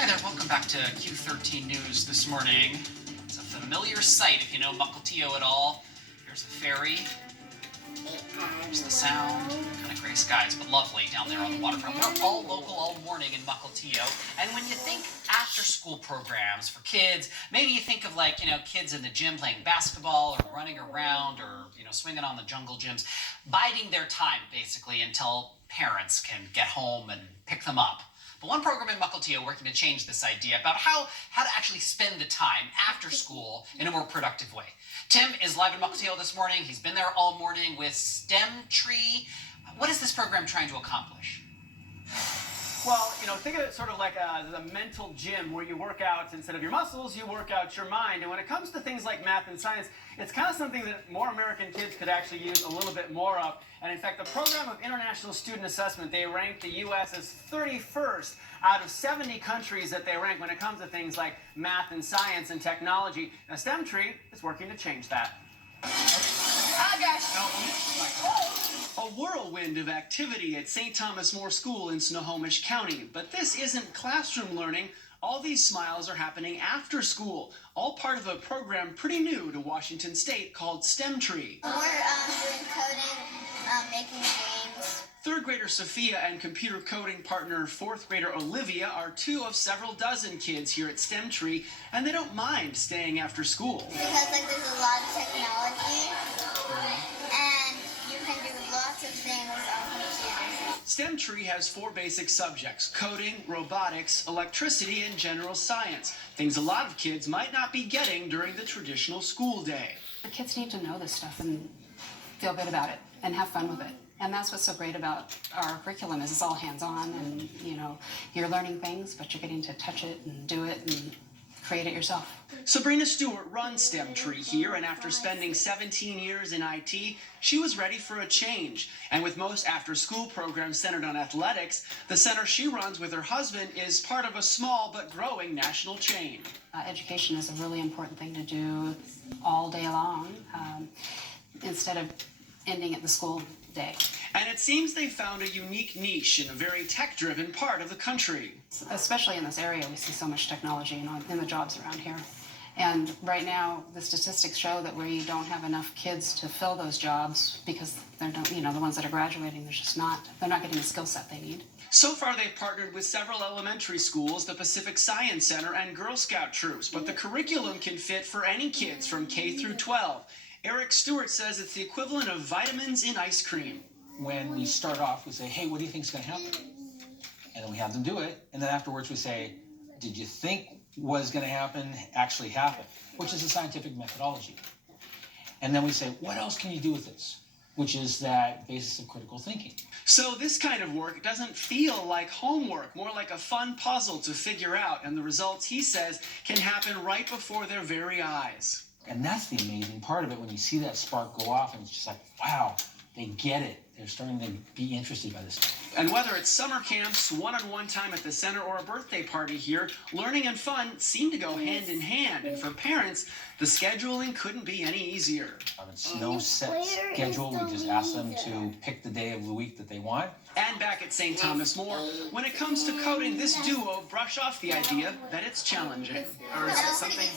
Hi there, welcome back to Q13 News this morning. It's a familiar sight if you know Mukilteo at all. Here's the ferry. There's the sound. Kind of gray skies, but lovely down there on the waterfront. We're all local all morning in Mukilteo. And when you think after school programs for kids, maybe you think of kids in the gym playing basketball or running around or, swinging on the jungle gyms, biding their time basically until parents can get home and pick them up. But one program in Mukilteo working to change this idea about how to actually spend the time after school in a more productive way. Tim is live in Mukilteo this morning. He's been there all morning with Stemtree. What is this program trying to accomplish? Well, think of it sort of like the mental gym where you work out, instead of your muscles, you work out your mind. And when it comes to things like math and science, it's kind of something that more American kids could actually use a little bit more of. And in fact, the Program of International Student Assessment, they ranked the U.S. as 31st out of 70 countries that they rank when it comes to things like math and science and technology. Now, Stemtree is working to change that. Oh, gosh. A whirlwind of activity at St. Thomas More School in Snohomish County. But this isn't classroom learning. All these smiles are happening after school, all part of a program pretty new to Washington State called Stemtree. We're doing coding, making games. Third grader Sophia and computer coding partner fourth grader Olivia are two of several dozen kids here at Stemtree, and they don't mind staying after school. Because there's a lot of technology, and you can do lots of things on computers. Stemtree has 4 basic subjects: coding, robotics, electricity, and general science. Things a lot of kids might not be getting during the traditional school day. The kids need to know this stuff and feel good about it and have fun with it. And that's what's so great about our curriculum is it's all hands-on, and you're learning things, but you're getting to touch it and do it and create it yourself. Sabrina Stewart runs Stemtree here, and after spending 17 years in IT, she was ready for a change. And with most after-school programs centered on athletics, the center she runs with her husband is part of a small but growing national chain. Education is a really important thing to do all day long, instead of ending at the school day. And it seems they found a unique niche in a very tech-driven part of the country. Especially in this area, we see so much technology in the jobs around here. And right now, the statistics show that we don't have enough kids to fill those jobs because they're not, the ones that are graduating, they're not getting the skill set they need. So far, they've partnered with several elementary schools, the Pacific Science Center, and Girl Scout troops, but the curriculum can fit for any kids from K through 12. Eric Stewart says it's the equivalent of vitamins in ice cream. When we start off, we say, hey, what do you think is going to happen? And then we have them do it. And then afterwards we say, did you think was going to happen actually happen? Which is a scientific methodology. And then we say, what else can you do with this? Which is that basis of critical thinking. So this kind of work doesn't feel like homework, more like a fun puzzle to figure out. And the results, he says, can happen right before their very eyes. And that's the amazing part of it, when you see that spark go off and it's just like, wow, they get it. They're starting to be interested by this stuff. And whether it's summer camps, one-on-one time at the center, or a birthday party here, learning and fun seem to go hand in hand. And for parents, the scheduling couldn't be any easier. It's no set schedule. We just ask them to pick the day of the week that they want. And back at St. Thomas More, when it comes to coding, this duo brush off the idea that it's challenging. Or is it something?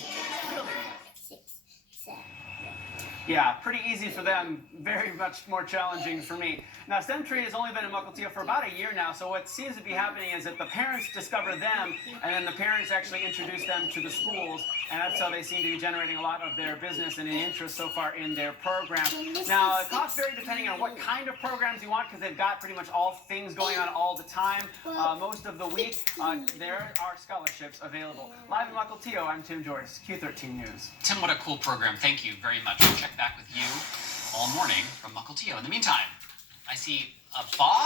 Yeah, pretty easy for them, very much more challenging for me. Now, Stemtree has only been in Mukilteo for about a year now, so what seems to be happening is that the parents discover them, and then the parents actually introduce them to the schools, and that's how they seem to be generating a lot of their business and interest so far in their program. Now, it costs vary depending on what kind of programs you want, because they've got pretty much all things going on all the time. Most of the week, there are scholarships available. Live in Mukilteo, I'm Tim Joyce, Q13 News. Tim, what a cool program. Thank you very much. We'll check back with you all morning from Mukilteo. In the meantime, I see a Bob.